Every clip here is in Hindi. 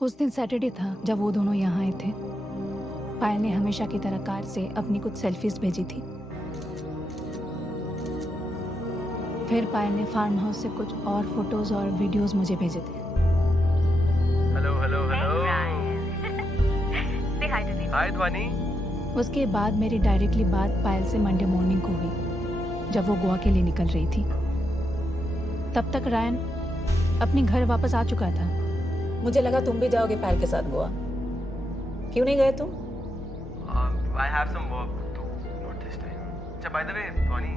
उस दिन सैटरडे था जब वो दोनों यहाँ आए थे। पायल ने हमेशा की तरह कार से अपनी कुछ सेल्फीज भेजी थी। फिर पायल ने फार्म हाउस से कुछ और फोटोज और वीडियोस मुझे भेजे थे। Hello hello hello. Say hi to me. हाय ध्वनि। उसके बाद मेरी डायरेक्टली बात पायल से मंडे मॉर्निंग को हुई जब वो गोवा के लिए निकल रही थी। तब तक रायन अपने घर वापस आ चुका था। मुझे लगा तुम भी जाओगे पायल के साथ गोवा। क्यों नहीं गए तुम? I have some work to not this time. अच्छा by the way ध्वनि,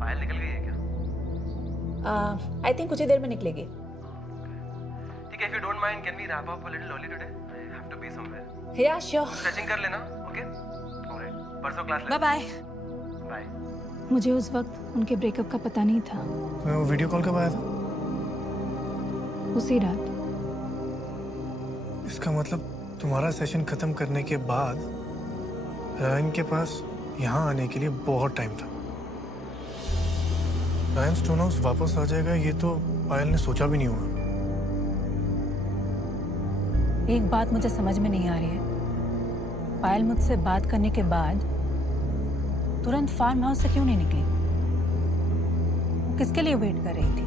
पायल निकल गई है क्या? आई थिंक कुछ ही देर में निकलेगी। ठीक है, if you don't mind, can we wrap up a little early today? I have to be somewhere. या श्योर। Stretching कर लेना, okay? Alright. परसों क्लास Bye bye. बाय। मुझे उस वक्त उनके ब्रेकअप का पता नहीं था। तुम्हें वो वीडियो कॉल कब आया था? उसी रात। इसका मतलब तुम्हारा सेशन खत्म करने के बाद रायन के पास यहाँ आने के लिए बहुत टाइम था। रायन स्टोन हाउस वापस आ जाएगा ये तो पायल ने सोचा भी नहीं होगा। एक बात मुझे समझ में नहीं आ रही है, पायल मुझसे बात करने के बाद तुरंत फार्म हाउस से क्यों नहीं निकली? वो किसके लिए वेट कर रही थी?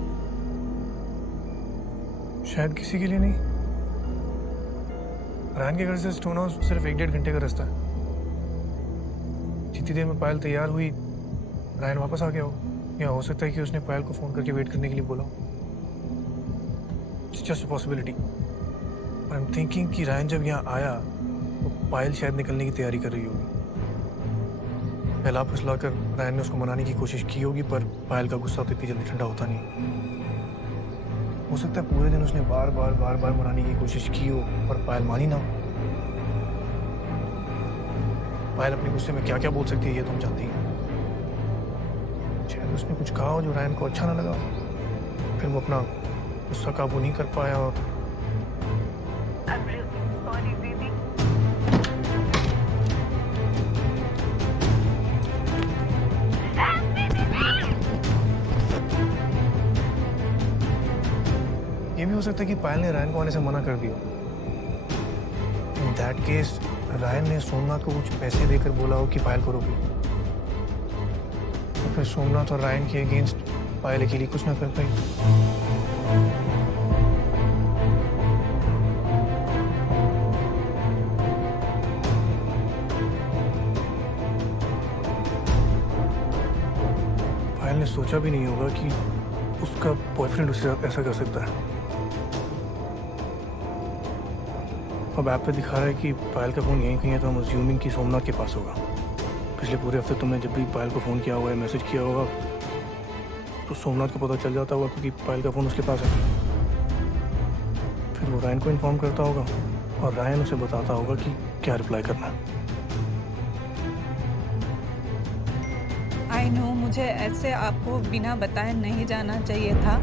शायद किसी के लिए नहीं। रायन के घर से स्टोन हाउस सिर्फ 1-1.5 घंटे का रास्ता है। जितनी देर में पायल तैयार हुई रायन वापस आ गया हो, या हो सकता है कि उसने पायल को फोन करके वेट करने के लिए बोला हो। It's just a possibility. I am thinking कि रायन जब यहाँ आया तो पायल शायद निकलने की तैयारी कर रही होगी। पहला फुसलाकर रायन ने उसको मनाने की कोशिश की होगी, पर पायल का गुस्सा तो इतनी जल्दी ठंडा होता नहीं। हो सकता है पूरे दिन उसने बार बार मनाने की कोशिश की हो, पर पायल मानी ना हो। पायल अपने गुस्से में क्या क्या बोल सकती है ये तुम जानती हैं। शायद उसने कुछ कहा हो जो रायन को अच्छा ना लगा, फिर वो अपना गुस्सा काबू नहीं कर पाया और I'm really sorry, baby. ये भी हो सकता है कि पायल ने रायन को आने से मना कर दिया। इन दैट केस रायन ने सोमनाथ को कुछ पैसे देकर बोला हो कि पायल को रोके। तो फिर सोमनाथ और रायन के अगेंस्ट पायल अकेली कुछ ना कर पाई। पायल ने सोचा भी नहीं होगा कि उसका बॉयफ्रेंड उसके साथ ऐसा कर सकता है। अब ऐप पे दिखा रहा है कि पायल का फ़ोन यहीं कहीं है, तो हम अज्यूमिंग कि सोमनाथ के पास होगा। पिछले पूरे हफ्ते तुमने जब भी पायल को फ़ोन किया होगा या मैसेज किया होगा तो सोमनाथ को पता चल जाता होगा, क्योंकि पायल का फ़ोन उसके पास है। फिर वो रायन को इन्फॉर्म करता होगा और रायन उसे बताता होगा कि क्या रिप्लाई करना है। I know, मुझे ऐसे आपको बिना बताए नहीं जाना चाहिए था।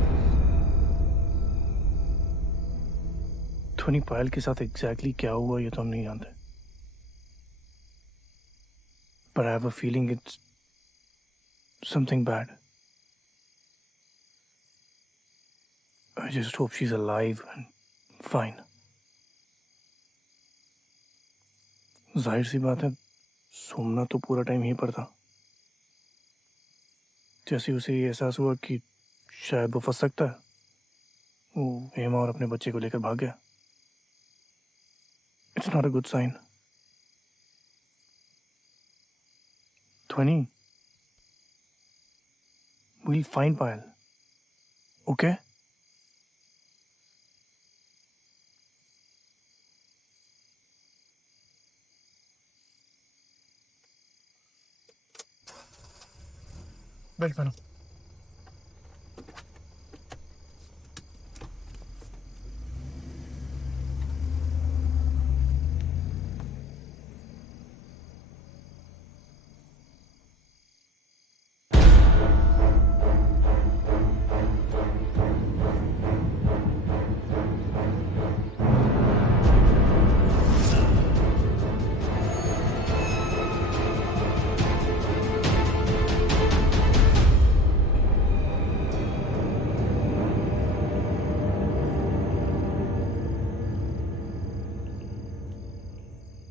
धोनी पायल के साथ एग्जैक्टली क्या हुआ ये तो हम नहीं जानते, but I have a feeling it's something bad. I just hope she's alive and fine. जाहिर सी बात है सोमनाथ तो पूरा टाइम यहीं पर था। जैसे उसे ये एहसास हुआ कि शायद वो फंस सकता है, वो हेमा और अपने बच्चे को लेकर भाग गया। It's not a good sign. Dhwani, we'll find Payal. Okay? Belt पहनो।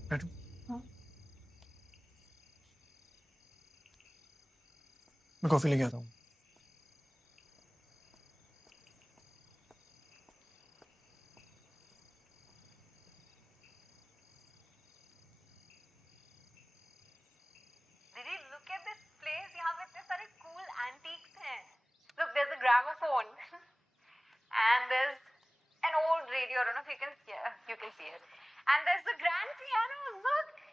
बैठो। हाँ। मैं कॉफी लेके आता हूँ। Didi, look at this place. यहाँ पे इतने सारे cool antiques हैं. Look, there's a gramophone, and there's an old radio. I don't know if you can see it. And there's the grand piano. Look.